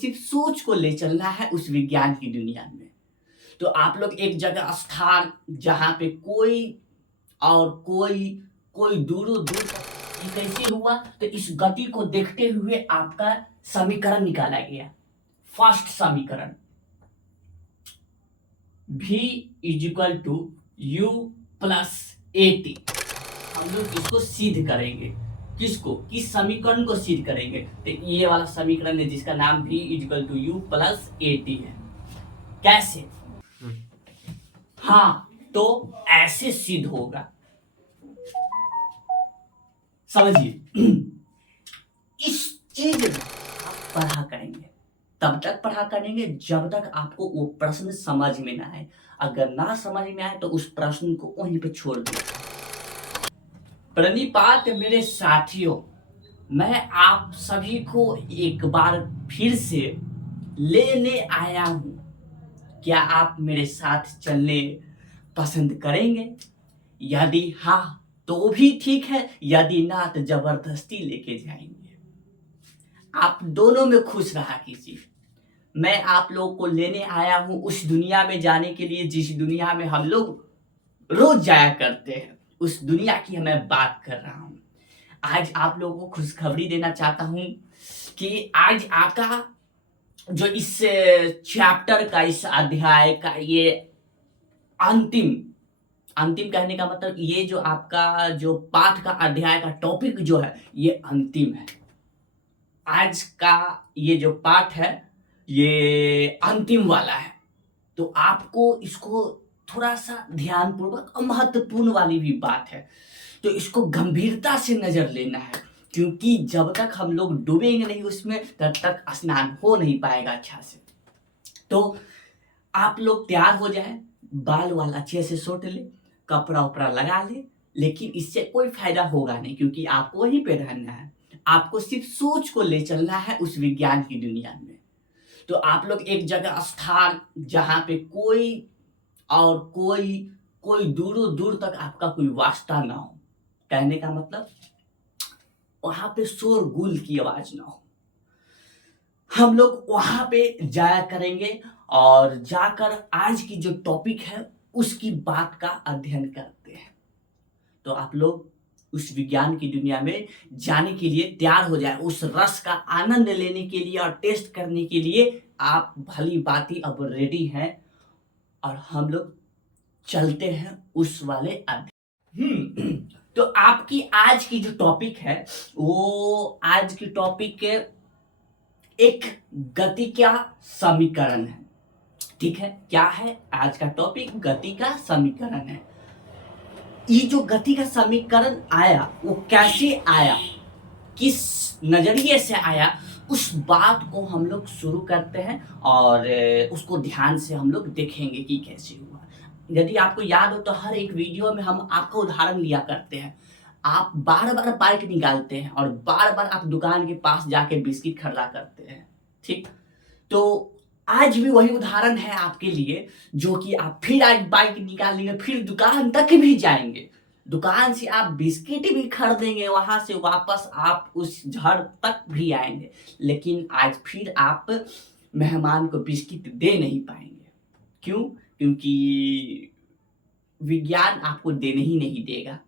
सिर्फ सोच को ले चलना है उस विज्ञान की दुनिया में। तो आप लोग एक जगह स्थान जहाँ पे कोई और कोई दूरों दूर तक ये कैसे हुआ, तो इस गति को देखते हुए आपका समीकरण निकाला गया। फर्स्ट समीकरण v is equal to u plus a t. हम लोग इसको सिद्ध करेंगे। किसको? किस समीकरण को सिद्ध करेंगे? तो ये वाला समीकरण है जिसका नाम v is equal to u plus a t है। कैसे? हाँ, तो ऐसे सिद्ध होगा, समझिए। इस चीज में आप पढ़ा करेंगे, तब तक पढ़ा करेंगे जब तक आपको वो प्रश्न समझ में ना आए। अगर ना समझ में आए तो उस प्रश्न को वहीं पे छोड़ दो। प्रणिपात मेरे साथियों, मैं आप सभी को एक बार फिर से लेने आया हूं। क्या आप मेरे साथ चलने पसंद करेंगे? यदि हाँ तो भी ठीक है, यदि ना तो जबरदस्ती लेके जाएंगे। आप दोनों में खुश रहा कीजिए। मैं आप लोगों को लेने आया हूं उस दुनिया में जाने के लिए जिस दुनिया में हम लोग रोज जाया करते हैं। उस दुनिया की मैं बात कर रहा हूं। आज आप लोगों को खुशखबरी देना चाहता हूं कि आज आपका जो इस चैप्टर का, इस अध्याय का ये अंतिम कहने का मतलब ये जो आपका जो पाठ का अध्याय का टॉपिक जो है ये अंतिम है। आज का ये जो पाठ है ये अंतिम वाला है। तो आपको इसको थोड़ा सा ध्यानपूर्वक और महत्वपूर्ण वाली भी बात है, तो इसको गंभीरता से नजर लेना है, क्योंकि जब तक हम लोग डूबेंगे नहीं उसमें तब तक स्नान हो नहीं पाएगा अच्छा से। तो आप लोग तैयार हो जाए, बाल वाल अच्छे से सोट ले, कपड़ा उपड़ा लगा ले, लेकिन इससे कोई फायदा होगा नहीं, क्योंकि आपको वहीं पे रहना है। आपको सिर्फ सोच को ले चलना है उस विज्ञान की दुनिया में। तो आप लोग एक जगह स्थान जहाँ पे कोई और कोई दूरों दूर तक आपका कोई वास्ता ना हो, कहने का मतलब वहां पे शोरगुल की आवाज ना हो। हम लोग वहां पे जाया करेंगे और जाकर आज की जो टॉपिक है उसकी बात का अध्ययन करते हैं। तो आप लोग उस विज्ञान की दुनिया में जाने के लिए तैयार हो जाए, उस रस का आनंद लेने के लिए और टेस्ट करने के लिए आप भली बाती अब रेडी हैं, और हम लोग चलते हैं उस वाले अध्याय। तो आपकी आज की जो टॉपिक है वो आज की टॉपिक एक गति का समीकरण है। ठीक है, क्या है आज का टॉपिक? गति का समीकरण है। ये जो गति का समीकरण आया वो कैसे आया, किस नजरिए से आया, उस बात को हम लोग शुरू करते हैं और उसको ध्यान से हम लोग देखेंगे कि कैसे हुआ। यदि आपको याद हो तो हर एक वीडियो में हम आपका उदाहरण लिया करते हैं। आप बार बार बाइक निकालते हैं और बार बार आप दुकान के पास जाके बिस्किट खरीदा करते हैं। ठीक, तो आज भी वही उदाहरण है आपके लिए, जो कि आप फिर आज बाइक निकालेंगे, फिर दुकान तक भी जाएंगे, दुकान से आप बिस्किट भी खरीदेंगे, वहां से वापस आप उस घर तक भी आएंगे, लेकिन आज फिर आप मेहमान को बिस्किट दे नहीं पाएंगे। क्यों? क्योंकि विज्ञान आपको देने ही नहीं देगा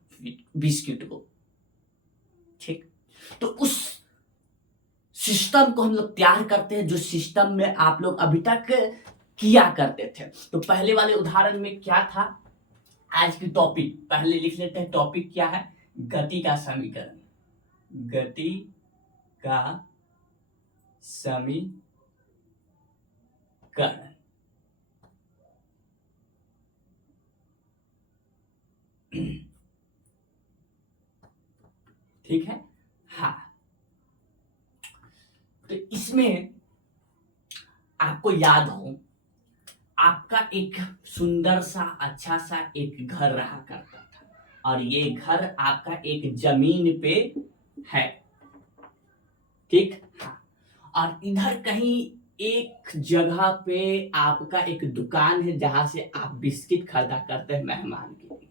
बिस्किट को। ठीक, तो उस सिस्टम को हम लोग तैयार करते हैं जो सिस्टम में आप लोग अभी तक किया करते थे। तो पहले वाले उदाहरण में क्या था? आज की टॉपिक पहले लिख लेते हैं। टॉपिक क्या है? गति का समीकरण। गति का समीकरण। ठीक है, हाँ। तो इसमें आपको याद हो, आपका एक सुंदर सा अच्छा सा एक घर रहा करता था, और ये घर आपका एक जमीन पे है। ठीक, हाँ। और इधर कहीं एक जगह पे आपका एक दुकान है जहां से आप बिस्किट खरीदा करते हैं मेहमान के लिए।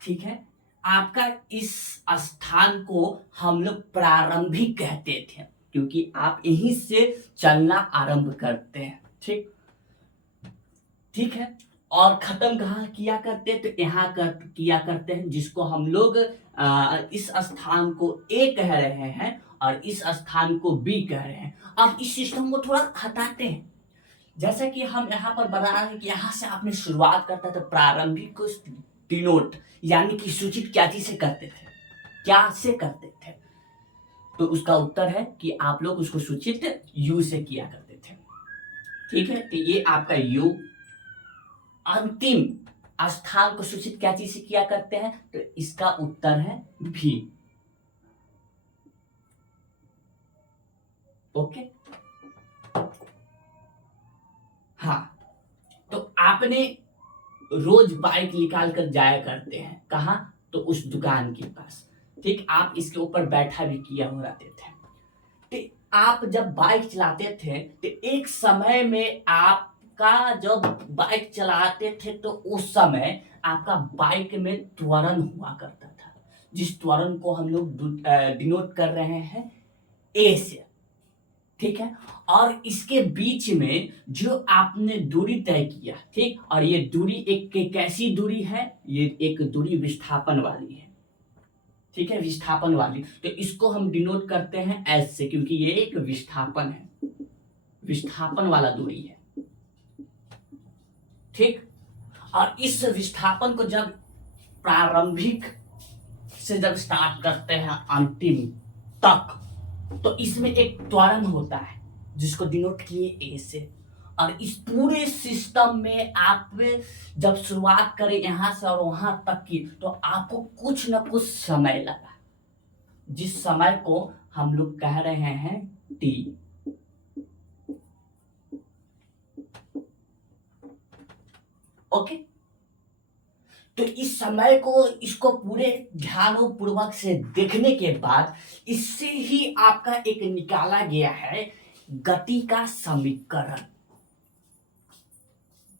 ठीक है, आपका इस स्थान को हम लोग प्रारंभिक कहते थे। क्योंकि आप यहीं से चलना आरंभ करते हैं। ठीक ठीक है। और खत्म कहाँ किया करते हैं, तो यहाँ कर किया करते हैं, जिसको हम लोग इस स्थान को ए कह रहे हैं और इस स्थान को बी कह रहे हैं। अब इस सिस्टम को थोड़ा हटाते हैं। जैसा कि हम यहाँ पर बता रहे हैं कि यहाँ से आपने शुरुआत करता था प्रारंभिक को डिनोट यानी कि सूचित क्या चीज से करते थे, क्या से करते थे, तो उसका उत्तर है कि आप लोग उसको सूचित यू से किया करते थे। ठीक है, तो ये आपका यू। अंतिम स्थान को सूचित क्या चीज से किया करते हैं, तो इसका उत्तर है भी। ओके, हाँ। तो आपने रोज बाइक निकाल कर जाया करते हैं कहाँ, तो उस दुकान के पास। ठीक, आप इसके ऊपर बैठा भी किया हो रहते थे। तो आप जब बाइक चलाते थे तो एक समय में आपका जब बाइक चलाते थे तो उस समय आपका बाइक में त्वरण हुआ करता था, जिस त्वरण को हम लोग डिनोट कर रहे हैं ए से। ठीक है, और इसके बीच में जो आपने दूरी तय किया, ठीक, और ये दूरी एक कैसी दूरी है, ये एक दूरी विस्थापन वाली है। ठीक है, विस्थापन वाली, तो इसको हम डिनोट करते हैं एस से, क्योंकि ये एक विस्थापन है, विस्थापन वाला दूरी है। ठीक, और इस विस्थापन को जब प्रारंभिक से जब स्टार्ट करते हैं अंतिम तक, तो इसमें एक त्वरण होता है जिसको डिनोट किए ए से। और इस पूरे सिस्टम में आप जब शुरुआत करें यहां से और वहां तक की, तो आपको कुछ ना कुछ समय लगा, जिस समय को हम लोग कह रहे हैं टी। ओके, तो इस समय को, इसको पूरे ध्यानपूर्वक से देखने के बाद इससे ही आपका एक निकाला गया है गति का समीकरण।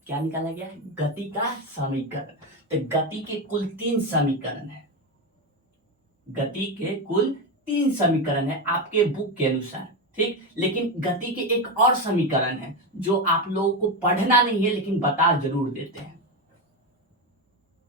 क्या निकाला गया है, गति का समीकरण। तो गति के कुल 3 समीकरण है, गति के कुल 3 समीकरण है आपके बुक के अनुसार। ठीक, लेकिन गति के एक और समीकरण है जो आप लोगों को पढ़ना नहीं है लेकिन बता जरूर देते हैं।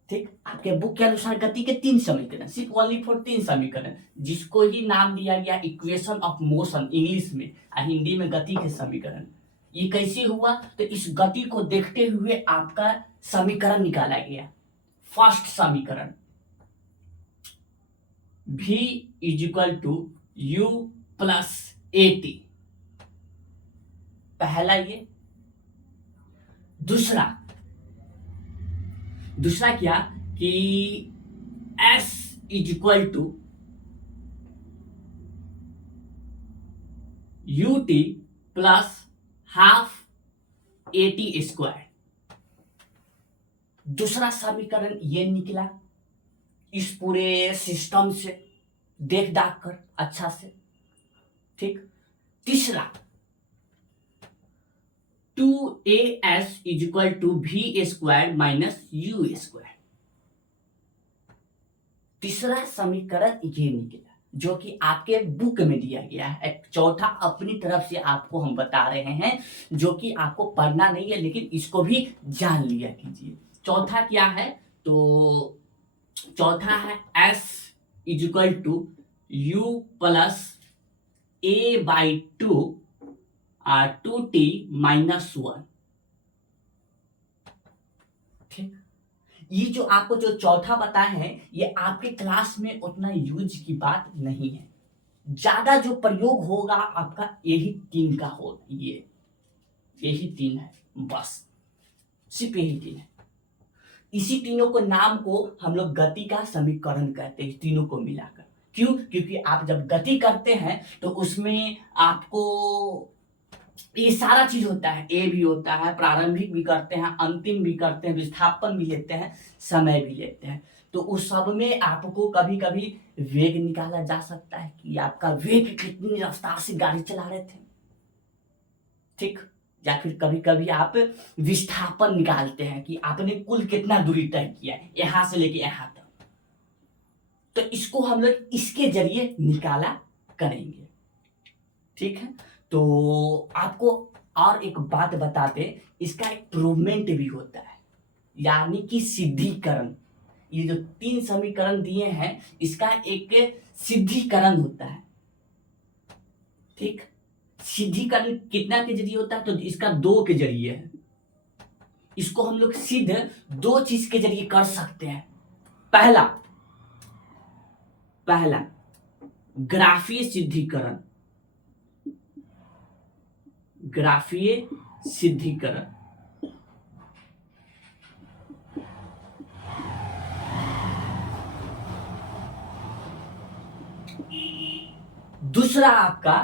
ठीक, आपके बुक के अनुसार गति के 3 समीकरण, सिर्फ ओनली फॉर 3 समीकरण, जिसको ही नाम दिया गया इक्वेशन ऑफ मोशन इंग्लिश में, हिंदी में गति के समीकरण। ये कैसे हुआ, तो इस गति को देखते हुए आपका समीकरण निकाला गया। फर्स्ट समीकरण v is equal to u plus a t, पहला ये। दूसरा क्या कि s is equal to u t plus half a t square. दूसरा समीकरण ये निकला इस पूरे सिस्टम से देख दाख कर अच्छा से। ठीक, तीसरा 2as is equal to v square minus u square. तीसरा समीकरण ये निकला जो कि आपके बुक में दिया गया है। चौथा अपनी तरफ से आपको हम बता रहे हैं जो कि आपको पढ़ना नहीं है लेकिन इसको भी जान लिया कीजिए। चौथा क्या है, तो चौथा है s is equal to u plus a by two 2t minus 1। ठीक, ये जो आपको जो चौथा बता है ये आपके क्लास में उतना यूज की बात नहीं है, ज्यादा जो प्रयोग होगा आपका यही 3 का होगा, ये यही 3 है, बस सिर्फ यही 3 है। इसी तीनों को नाम को हम लोग गति का समीकरण कहते हैं, तीनों को मिलाकर। क्यों, क्योंकि आप जब गति करते हैं तो उसमें आपको ये सारा चीज होता है, ए भी होता है, प्रारंभिक भी करते हैं, अंतिम भी करते हैं, विस्थापन भी लेते हैं, समय भी लेते हैं। तो उस सब में आपको कभी कभी वेग निकाला जा सकता है कि आपका वेग कितनी रफ्तार से गाड़ी चला रहे थे। ठीक, या फिर कभी कभी आप विस्थापन निकालते हैं कि आपने कुल कितना दूरी तय किया है यहां से लेके यहां तक, तो इसको हम लोग इसके जरिए निकाला करेंगे। ठीक है। तो आपको और एक बात बताते, इसका एक प्रूवमेंट भी होता है, यानी कि सिद्धिकरण। ये जो 3 समीकरण दिए हैं, इसका एक सिद्धिकरण होता है। ठीक, सिद्धिकरण कितना के जरिए होता है? तो इसका 2 के जरिए है। इसको हम लोग सिद्ध 2 चीज के जरिए कर सकते हैं। पहला पहला ग्राफीय सिद्धिकरण, ग्राफीय सिद्धिकरण। दूसरा आपका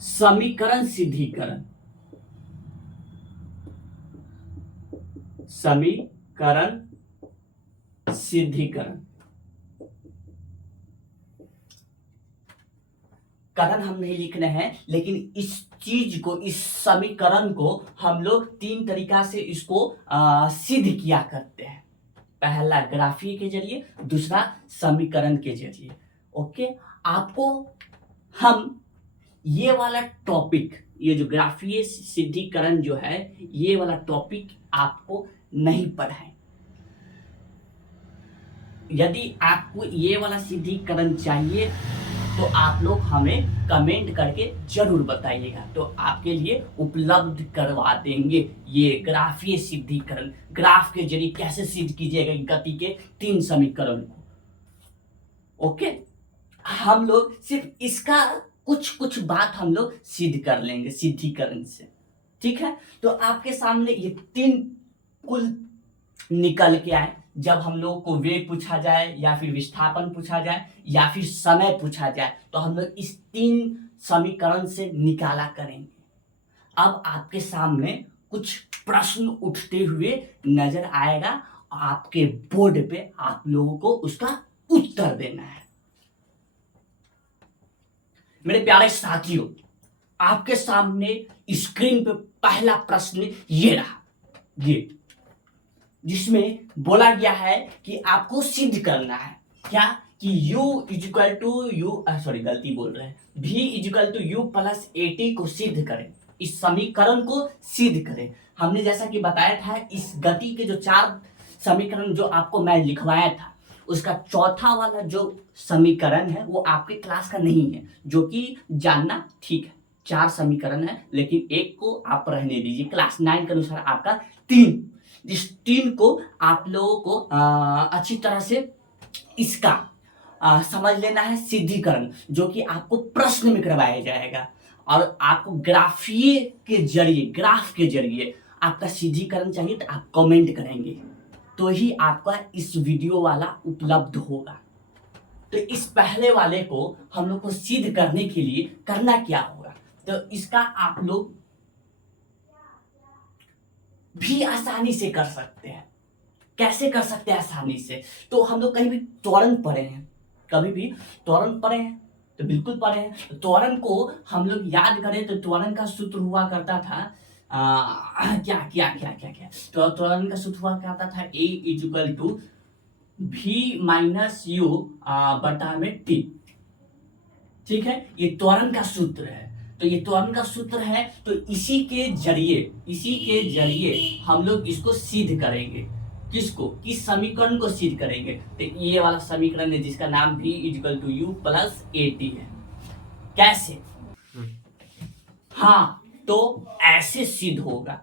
समीकरण सिद्धिकरण, समीकरण सिद्धिकरण। करण हम नहीं लिख रहे हैं, लेकिन इस चीज को, इस समीकरण को हम लोग 3 तरीका से इसको सिद्ध किया करते हैं। पहला ग्राफी के जरिए, दूसरा समीकरण के जरिए। ओके, आपको हम ये वाला टॉपिक, ये जो ग्राफीय सिद्धिकरण जो है, ये वाला टॉपिक आपको नहीं पढ़ाएं। यदि आपको ये वाला सिद्धिकरण चाहिए तो आप लोग हमें कमेंट करके जरूर बताइएगा, तो आपके लिए उपलब्ध करवा देंगे ये ग्राफीय सिद्धिकरण। ग्राफ के जरिए कैसे सिद्ध कीजिएगा गति के 3 समीकरण को। ओके, हम लोग सिर्फ इसका कुछ कुछ बात हम लोग सिद्ध कर लेंगे सिद्धिकरण से। ठीक है, तो आपके सामने ये 3 कुल निकल के आए। जब हम लोग को वेग पूछा जाए, या फिर विस्थापन पूछा जाए, या फिर समय पूछा जाए, तो हम लोग इस 3 समीकरण से निकाला करेंगे। अब आपके सामने कुछ प्रश्न उठते हुए नजर आएगा, आपके बोर्ड पे आप लोगों को उसका उत्तर देना है। मेरे प्यारे साथियों, आपके सामने स्क्रीन पे पहला प्रश्न ये रहा, ये जिसमें बोला गया है कि आपको सिद्ध करना है क्या, कि u is equal to u, sorry गलती बोल रहे हैं, v is equal to u plus a t को सिद्ध करें, इस समीकरण को सिद्ध करें। हमने जैसा कि बताया था, इस गति के जो 4 समीकरण जो आपको मैं लिखवाया था, उसका चौथा वाला जो समीकरण है वो आपके क्लास का नहीं है, जो कि जानना ठीक है। 4 समीकरण है, लेकिन एक को आप रहने दीजिए। क्लास 9 के अनुसार आपका 3, इस 3 को आप लोगों को अच्छी तरह से इसका समझ लेना है सिद्धिकरण, जो कि आपको प्रश्न में करवाया जाएगा, और आपको ग्राफीय के जरिए, ग्राफ के जरिए आपका सिद्धिकरण चाहिए तो आप कमेंट करेंगे, तो ही आपका इस वीडियो वाला उपलब्ध होगा। तो इस पहले वाले को हम लोग को सिद्ध करने के लिए करना क्या होगा, तो इसका आप लोग भी आसानी से कर सकते हैं। कैसे कर सकते हैं आसानी से? तो हम लोग कहीं भी त्वरण पढ़े हैं, कभी भी त्वरण पढ़े हैं, तो बिल्कुल पढ़े हैं। तो त्वरण को हम लोग याद करें तो त्वरण का सूत्र हुआ करता था क्या क्या क्या क्या क्या तो त्वरण का सूत्र हुआ करता था a equal to v minus u बटा में t। ठीक है, ये त्वरण का सूत्र है। तो ये त्वरण का सूत्र है, तो इसी के जरिए हम लोग इसको सिद्ध करेंगे। किसको? किस समीकरण को सिद्ध करेंगे? तो ये वाला समीकरण है जिसका नाम v equal to u plus a t है। कैसे? हाँ, तो ऐसे सिद्ध होगा,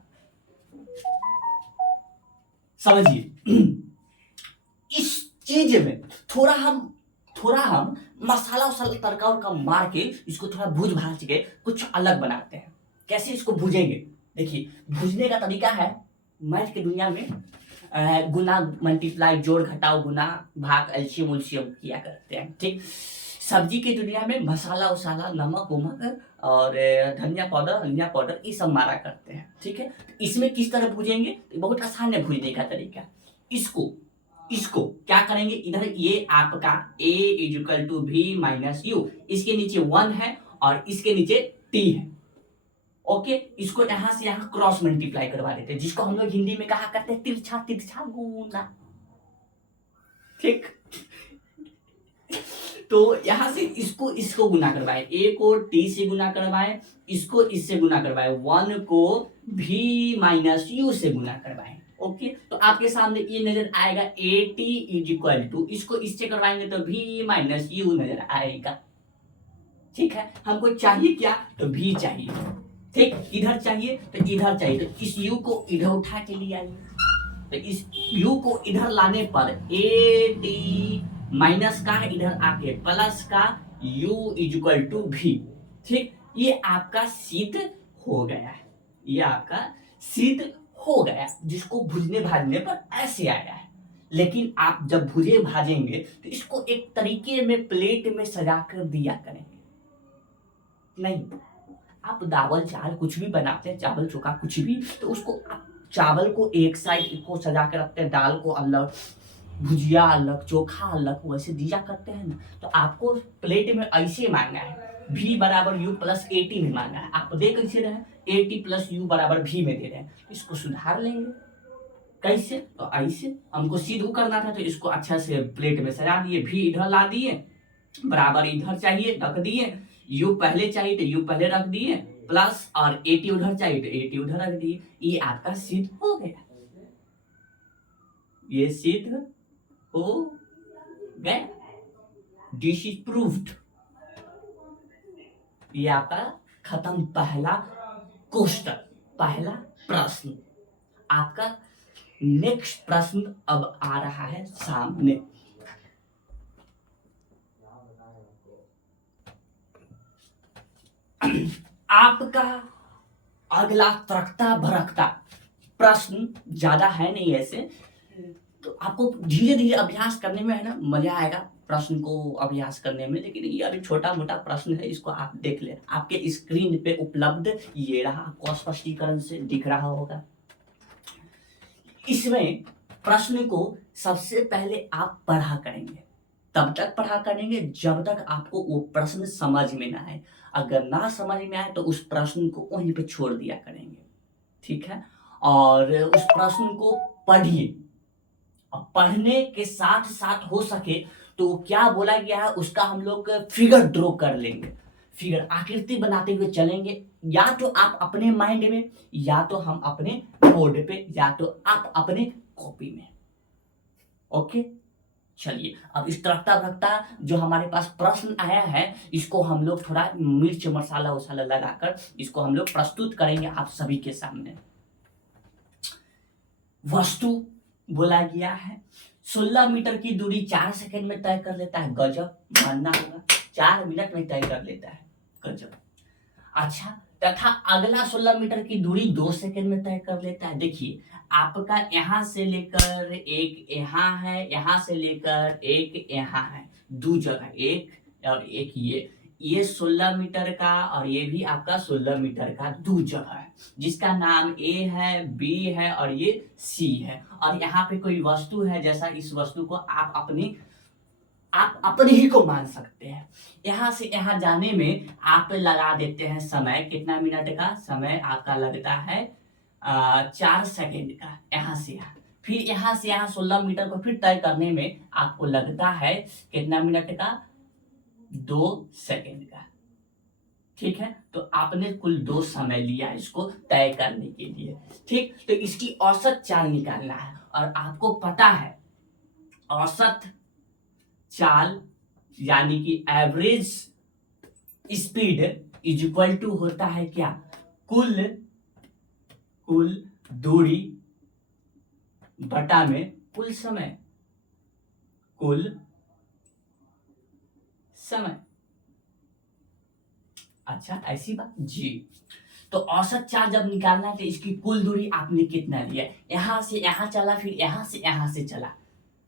समझिए। इस चीज में थोड़ा हम मसाला उसाला तड़का उड़का मार के इसको थोड़ा भूज भाज के कुछ अलग बनाते हैं। कैसे इसको भूजेंगे? देखिए, भूजने का तरीका है, मैथ की दुनिया में गुना मल्टीप्लाई, जोड़ घटाओ, गुना भाग, एलसीएम उलसीएम किया करते हैं। ठीक, सब्जी की दुनिया में मसाला उसाला, नमक उमक और धनिया पाउडर ये सब मारा करते हैं। ठीक है, इसमें किस तरह भूजेंगे? बहुत आसान है भूजने का तरीका। इसको क्या करेंगे? इधर ये आपका a equal to v minus u, इसके नीचे 1 है और इसके नीचे t है। ओके, इसको यहां से यहां क्रॉस मल्टीप्लाई करवा देते हैं, जिसको हम लोग हिंदी में कहा करते हैं तिरछा गुना। ठीक, तो यहां से इसको इसको गुना करवाए, ए को टी से गुना करवाए, इसको इससे गुना करवाए, 1 को भी माइनस यू से गुना करवाए। ओके, तो आपके सामने ये नजर आएगा a t is equal to, इसको इससे करवाएंगे तो भी माइनस यू नजर आएगा। ठीक है, हमको चाहिए क्या, तो भी चाहिए। ठीक, इधर चाहिए तो इधर चाहिए, तो इस u को इधर उठा के ले आइए। तो इस u को इधर लाने पर ए टी माइनस का इधर आके प्लस का u इज इक्वल टू भी। ठीक, ये आपका सिद्ध हो गया है, ये आपका सिद्ध हो गया, जिसको भुजने भाजने पर ऐसे आया है। लेकिन आप जब भुजे भाजेंगे तो इसको एक तरीके में प्लेट में सजा कर दिया करेंगे। नहीं, आप दावल चावल कुछ भी बनाते हैं, चावल चोखा कुछ भी, तो उसको आप चावल को एक साइड को सजा के रखते हैं, दाल को अलग, भुजिया अलग, चोखा अलग, वैसे दिया करते हैं ना। तो आपको प्लेट में ऐसे मांगना है, v बराबर u प्लस ए टी में मांगना है। आप दे कैसे रहे, ए टी प्लस यू बराबर v में दे रहे हैं, इसको सुधार लेंगे। कैसे, तो ऐसे हमको सीधू करना था, तो इसको अच्छा से प्लेट में सजा दिए, v इधर ला दिए, बराबर इधर चाहिए रख दिए, u पहले चाहिए तो u पहले रख दिए, प्लस और ए टी उधर चाहिए तो ए टी उधर रख दिए। ये आपका सिद्ध हो गया, ये सिद्ध हो गया, दिस इज प्रूव्ड। ये आपका खत्म पहला क्वेश्चन, पहला प्रश्न। आपका नेक्स्ट प्रश्न अब आ रहा है सामने। आपका अगला तड़कता भड़कता प्रश्न ज्यादा है नहीं ऐसे, तो आपको धीरे धीरे अभ्यास करने में है ना मजा आएगा, प्रश्न को अभ्यास करने में। लेकिन ये अभी छोटा मोटा प्रश्न है, इसको आप देख ले, आपके स्क्रीन पे उपलब्ध ये रहा, आपको स्पष्टीकरण से दिख रहा होगा। इसमें प्रश्न को सबसे पहले आप पढ़ा करेंगे, तब तक पढ़ा करेंगे जब तक आपको वो प्रश्न समझ में ना आए। अगर ना समझ में आए तो उस प्रश्न को वहीं पे छोड़ दिया करेंगे। ठीक है, और उस प्रश्न को पढ़िए, और पढ़ने के साथ साथ हो सके तो क्या बोला गया है उसका हम लोग फिगर ड्रॉ कर लेंगे, फिगर आकृति बनाते हुए चलेंगे, या तो आप अपने माइंड में, या तो हम अपने बोर्ड पे, या तो आप अपने कॉपी में। ओके, चलिए अब इस तड़कता भड़कता जो हमारे पास प्रश्न आया है, इसको हम लोग थोड़ा मिर्च मसाला वसाला लगाकर इसको हम लोग प्रस्तुत करेंगे आप सभी के सामने। वस्तु बोला गया है 16 मीटर की दूरी 4 सेकंड में तय कर लेता है, गजब, मानना होगा, 4 मिनट में तय कर लेता है, गजब। अच्छा, तथा अगला 16 मीटर की दूरी 2 सेकंड में तय कर लेता है। देखिए आपका यहां से लेकर एक यहाँ है, यहां से लेकर एक यहाँ है, दो जगह, एक और एक, ये 16 मीटर का और ये भी आपका 16 मीटर का दो जगह है, जिसका नाम ए है, बी है और ये सी है। और यहाँ पे कोई वस्तु है, जैसा इस वस्तु को आप अपने ही को मान सकते हैं। यहाँ से यहाँ जाने में आप लगा देते हैं समय, कितना मिनट का समय आपका लगता है, 4 सेकेंड का, यहाँ से यहाँ। फिर यहाँ से यहाँ 16 मीटर को फिर तय करने में आपको लगता है कितना मिनट का, 2 सेकेंड का। ठीक है, तो आपने कुल 2 समय लिया इसको तय करने के लिए। ठीक, तो इसकी औसत चाल निकालना है, और आपको पता है औसत चाल यानी कि average speed is equal to होता है क्या, कुल दूरी बटा में कुल समय, कुल समय। अच्छा, ऐसी बात जी। तो औसत चाल जब निकालना है तो इसकी कुल दूरी आपने कितना लिया, यहां से यहां चला, फिर यहां से चला।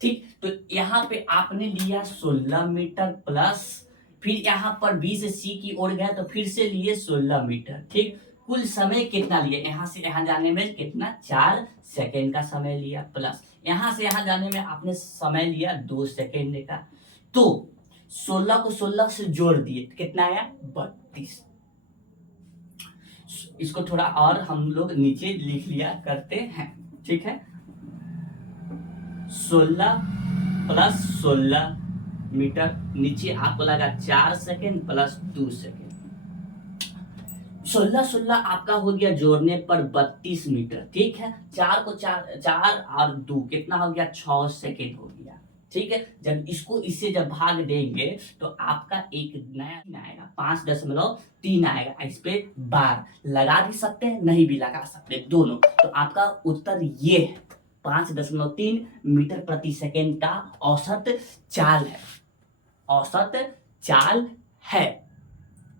ठीक, तो यहाँ पे आपने लिया 16 मीटर प्लस, फिर यहाँ पर बी से सी की ओर गया तो फिर से लिए 16 मीटर। ठीक, कुल समय कितना लिया, यहाँ से यहाँ जाने में कितना, 4 सेकेंड का समय लिया, प्लस यहाँ से यहाँ जाने में आपने समय लिया 2 सेकेंड का। तो 16 को 16 से जोड़ दिए, कितना आया, 32। इसको थोड़ा और हम लोग नीचे लिख लिया करते हैं। ठीक है, 16 प्लस 16 मीटर, नीचे आपको लगा 4 सेकेंड प्लस 2 सेकेंड, 16 आपका हो गया जोड़ने पर 32 मीटर। ठीक है, 4 को 4 और 2 कितना हो गया, 6 सेकेंड हो गया। ठीक है, जब इसको इससे जब भाग देंगे तो आपका एक नया आएगा, 5.3 आएगा। इस पे बार लगा भी सकते हैं, नहीं भी लगा सकते, दोनों। तो आपका उत्तर ये है, 5.3 मीटर प्रति सेकेंड का औसत चाल है, औसत चाल है।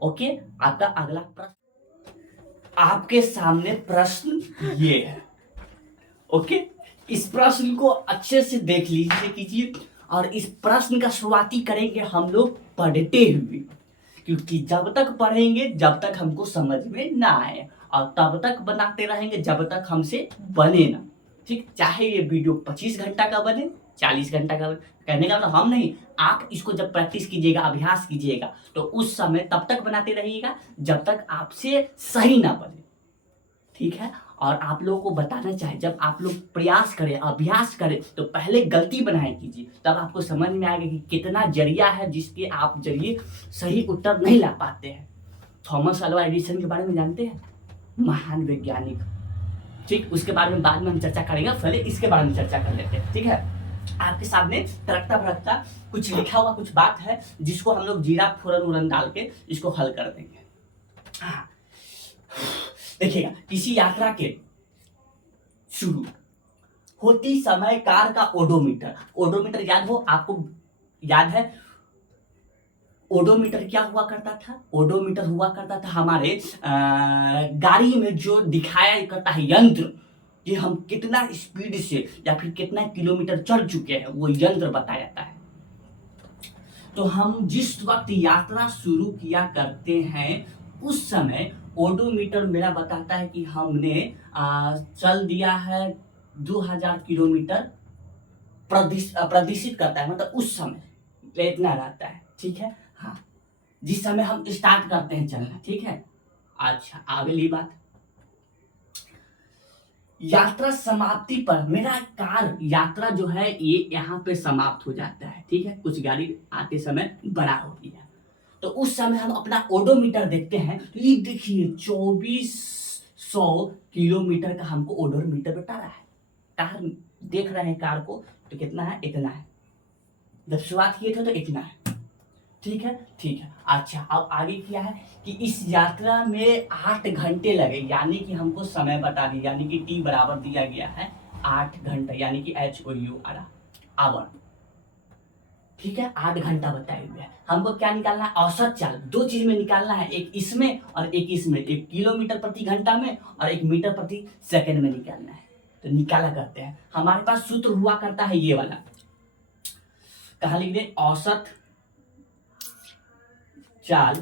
ओके, आपका अगला प्रश्न, आपके सामने प्रश्न ये है। ओके, इस प्रश्न को अच्छे से देख कीजिए, और इस प्रश्न का शुरुआती करेंगे हम लोग पढ़ते हुए, क्योंकि जब तक पढ़ेंगे जब तक हमको समझ में ना आए, और तब तक बनाते रहेंगे जब तक हमसे बने ना। ठीक, चाहे ये वीडियो 25 घंटा का बने, 40 घंटा का बने, कहने का मतलब हम नहीं, आप इसको जब प्रैक्टिस कीजिएगा, अभ्यास कीजिएगा, तो उस समय तब तक बनाते रहिएगा जब तक आपसे सही ना बने। ठीक है, और आप लोगों को बताना चाहिए, जब आप लोग प्रयास करें, अभ्यास करें, तो पहले गलती बनाए कीजिए, तब आपको समझ में आएगा कि कितना जरिया है जिसके आप जरिए सही उत्तर नहीं ला पाते हैं। थॉमस अल्वा एडिसन के बारे में जानते हैं, महान वैज्ञानिक। ठीक, उसके बारे में बाद में हम चर्चा करेंगे, पहले इसके बारे में चर्चा कर लेते हैं। ठीक है, आपके सामने तड़कता भड़कता कुछ लिखा हुआ कुछ बात है, जिसको हम लोग जीरा फोरन उड़न डाल के इसको हल कर देंगे। हाँ, देखिएगा, किसी यात्रा के शुरू होती समय कार का ओडोमीटर, ओडोमीटर याद हो आपको, याद है ओडोमीटर क्या हुआ करता था? ओडोमीटर हुआ करता था हमारे गाड़ी में जो दिखाया करता है यंत्र, कि हम कितना स्पीड से या फिर कितना किलोमीटर चल चुके हैं, वो यंत्र बताया जाता है। तो हम जिस वक्त यात्रा शुरू किया करते हैं उस समय ओडोमीटर मेरा बताता है कि हमने चल दिया है 2000 किलोमीटर, प्रदर्शित करता है, मतलब उस समय इतना रहता है। ठीक है, हाँ, जिस समय हम स्टार्ट करते हैं चलना। ठीक है, अच्छा, अगली बात, यात्रा समाप्ति पर मेरा कार यात्रा जो है ये यहाँ पे समाप्त हो जाता है। ठीक है, कुछ गाड़ी आते समय बड़ा हो गया, तो उस समय हम अपना ओडोमीटर देखते हैं, तो ये देखिए 2400 किलोमीटर का हमको ओडोमीटर बता रहा है। कार देख रहे हैं कार को, तो कितना है, इतना है, जब शुरुआत किए थे तो इतना है। ठीक है, ठीक है, अच्छा, अब आगे क्या है कि इस यात्रा में 8 घंटे लगे, यानी कि हमको समय बता दिया, यानी कि टी बराबर दिया गया है 8 घंटा, यानी कि HOU आवर। ठीक है, 8 घंटा बताए हुए हैं। हमको क्या निकालना है, औसत चाल, दो चीज में निकालना है, एक इसमें और एक इसमें, एक किलोमीटर प्रति घंटा में और एक मीटर प्रति सेकंड में निकालना है। तो निकाला करते हैं, हमारे पास सूत्र हुआ करता है ये वाला, कहा लिख दे, औसत चाल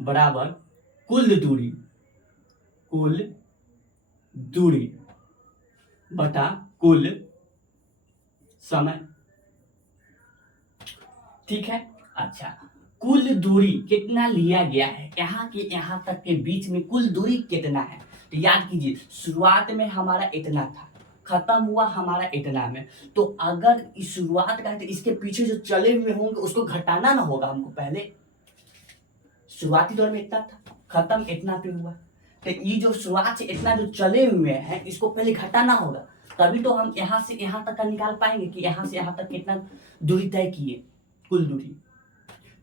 बराबर कुल दूरी बटा कुल समय। ठीक है, अच्छा, कुल दूरी कितना लिया गया है, यहाँ के यहाँ तक के बीच में कुल दूरी कितना है? तो याद कीजिए, शुरुआत में हमारा इतना था, खत्म हुआ हमारा इतना में, तो अगर इस शुरुआत का है तो इसके पीछे जो चले हुए होंगे उसको घटाना ना होगा हमको। पहले शुरुआती दौर में इतना था, खत्म इतना पे हुआ, तो ये जो शुरुआत से इतना जो चले हुए हैं इसको पहले घटाना होगा, तभी तो हम यहाँ से यहाँ तक का निकाल पाएंगे कि यहाँ से यहाँ तक कितना दूरी तय किए, कुल दूरी।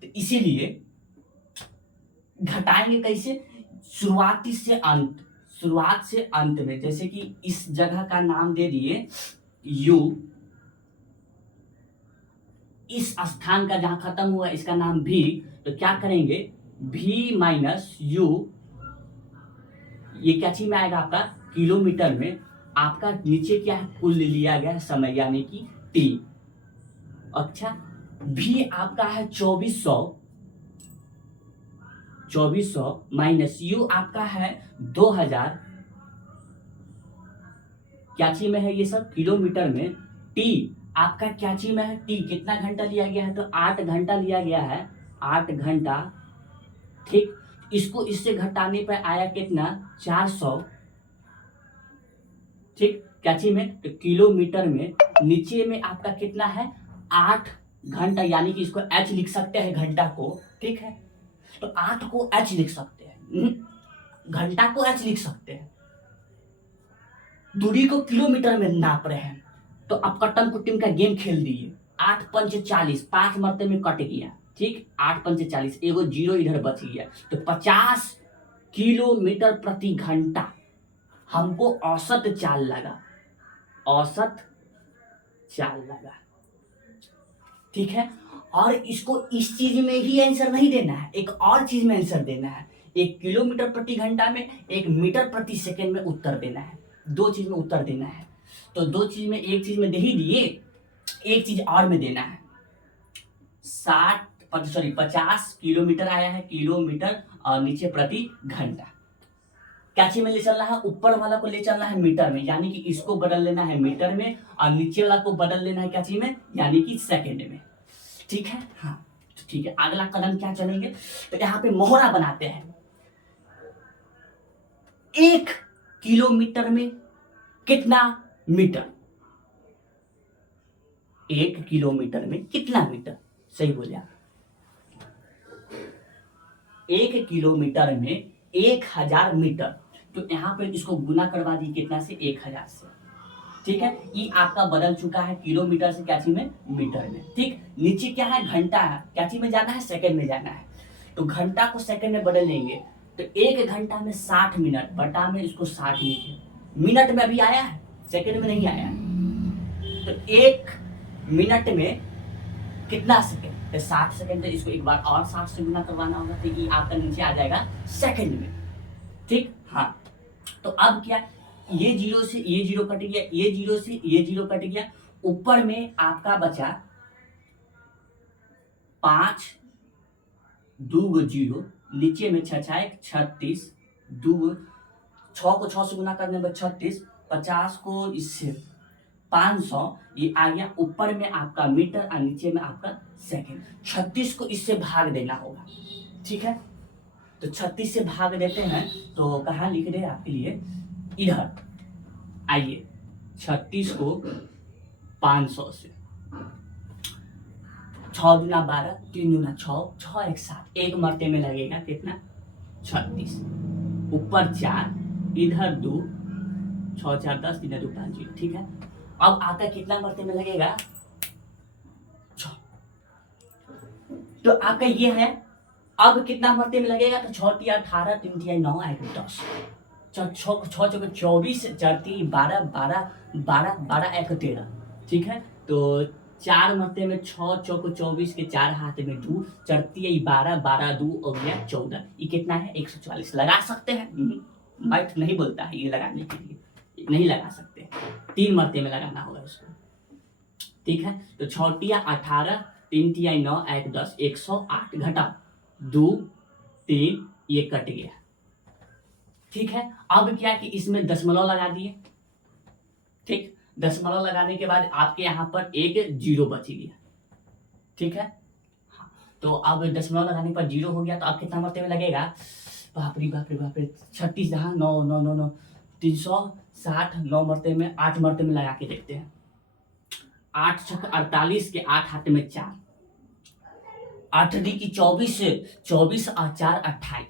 तो इसीलिए घटाएंगे कैसे, शुरुआती से अंत, शुरुआत से अंत में, जैसे कि इस जगह का नाम दे दिए U, इस स्थान का जहां खत्म हुआ इसका नाम V, तो क्या करेंगे, V माइनस U, ये क्या चीज में आएगा आपका किलोमीटर में, आपका नीचे क्या है, कुल लिया गया समय यानी कि T। अच्छा, V आपका है 2400 माइनस U आपका है 2000, क्या चीज में है ये सब, किलोमीटर में। T आपका क्या चीज में है, T कितना घंटा लिया गया है, तो 8 घंटा लिया गया है, 8 घंटा। ठीक, इसको इससे घटाने पर आया कितना, 400। ठीक, क्या चीज में, तो किलोमीटर में। नीचे में आपका कितना है, 8 घंटा यानी कि इसको एच लिख सकते हैं घंटा को, ठीक है। तो 8 को एच लिख सकते हैं, घंटा को एच लिख सकते हैं। दूरी को किलोमीटर में नाप रहे हैं, तो आप कट्टम कुट्टिम का गेम खेल दिए। 8 पंच 40, 5 मरते में कट गया, ठीक। 8 पंच 40, एगो जीरो इधर बच गया, तो 50 किलोमीटर प्रति घंटा हमको औसत चाल लगा, औसत चाल लगा, ठीक है। और इसको इस चीज में ही आंसर नहीं देना है, एक और चीज में आंसर देना है। 1 किलोमीटर प्रति घंटा में, 1 मीटर प्रति सेकंड में उत्तर देना है, 2 चीज में उत्तर देना है। तो 2 चीज में, एक चीज में दे ही दिए, एक चीज और में देना है। 50 किलोमीटर आया है, किलोमीटर, और नीचे प्रति घंटा। क्या चीज में ले चलना है, ऊपर वाला को ले चलना है मीटर में, यानी कि इसको बदल लेना है मीटर में, और नीचे वाला को बदल लेना है क्या चीज में, यानी कि सेकंड में, ठीक है। हाँ तो ठीक है, अगला कदम क्या चलेंगे, तो यहाँ पे मोहरा बनाते हैं। 1 किलोमीटर में कितना मीटर, 1 किलोमीटर में कितना मीटर, सही बोले आप। 1 किलोमीटर में 1000 मीटर, तो यहाँ पे इसको गुना करवा दी कितना से, 1000 से, ठीक है। ये आपका बदल चुका है किलोमीटर से क्या चीज में, मीटर में, ठीक। नीचे क्या है, घंटा है, क्या चीज में जाना है, सेकंड में जाना है, तो घंटा को सेकंड में बदल लेंगे। तो 1 घंटा में 60 मिनट, बटा में इसको 60 लिखे, मिनट में अभी आया है, सेकंड में नहीं आया है। तो 1 मिनट में कितना सेकंड, 60 सेकंड, तो इसको एक बार और 60 से गुना करवाना होगा, तो ये आपका नीचे आ जाएगा सेकंड में, ठीक। हाँ तो अब क्या, ये जीरो से ये जीरो कट गया, ये जीरो से ये जीरो कट गया, ऊपर में आपका बचा 5, 2 जीरो, नीचे में 6 36, 2 6 को 6 से गुना करने में 36, 50 को इससे 500, ये आ गया ऊपर में आपका मीटर और नीचे में आपका सेकंड। 36 को इससे भाग देना होगा, ठीक है। तो 36 से भाग देते हैं, तो कहाँ लिख रहे हैं आपके लिए, इधर आइए। 36 को 500 से, 6 दूना 12, 3 दूना 6, 6 1 7, एक मरते में लगेगा कितना, 36, ऊपर 4, इधर 2, 6 4 10, 3 2 5 0, ठीक है। अब आपका कितना मरते में लगेगा, 6, तो आपका ये है। अब कितना मरते में लगेगा, तो 6 × 18, 3 × 9 1 10, 6 6 24, 4 3 12, 12 12 12 1 13, ठीक है। तो 4 मरते में 6 चौक 24 के 4 हाथ में 2, 4 3 12, 12 2 हो गया 14, ये कितना है, 144 लगा सकते हैं। मैथ नहीं बोलता है ये लगाने के लिए, नहीं लगा सकते, 3 मरते में लगाना होगा इसको, ठीक है। तो 6 × 18, 3 × 9 1 10, 108, घटा 2 3, ये कट गया, ठीक है। अब क्या कि इसमें दशमलव लगा दिए, ठीक। दशमलव लगाने के बाद आपके यहाँ पर एक जीरो बच गया, ठीक है। हाँ, तो अब दशमलव लगाने पर जीरो हो गया, तो अब कितना मरते में लगेगा, बाप रे बाप रे बाप रे, 36 जहाँ 9 9 9 9, 360, 9 मरते में 8 मरते में लगा के देखते हैं। 8 6 48 के 8 हाथ में 4, 8 दी की 24, 24 और 4 28,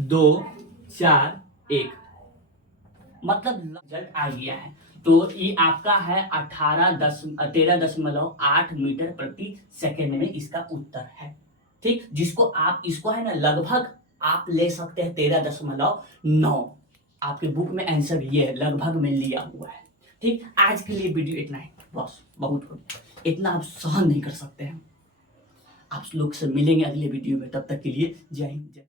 2 4 1, मतलब रिजल्ट आ गया है। तो ये आपका है 13.8 मीटर प्रति सेकंड में इसका उत्तर है, ठीक। जिसको आप इसको है ना लगभग आप ले सकते हैं 13.9, आपके बुक में आंसर ये है, लगभग में लिया हुआ है, ठीक। आज के लिए वीडियो इतना ही, बस बहुत हो, इतना आप सहन नहीं कर सकते हैं। आप लोग से मिलेंगे अगले वीडियो में, तब तक के लिए जय हिंद।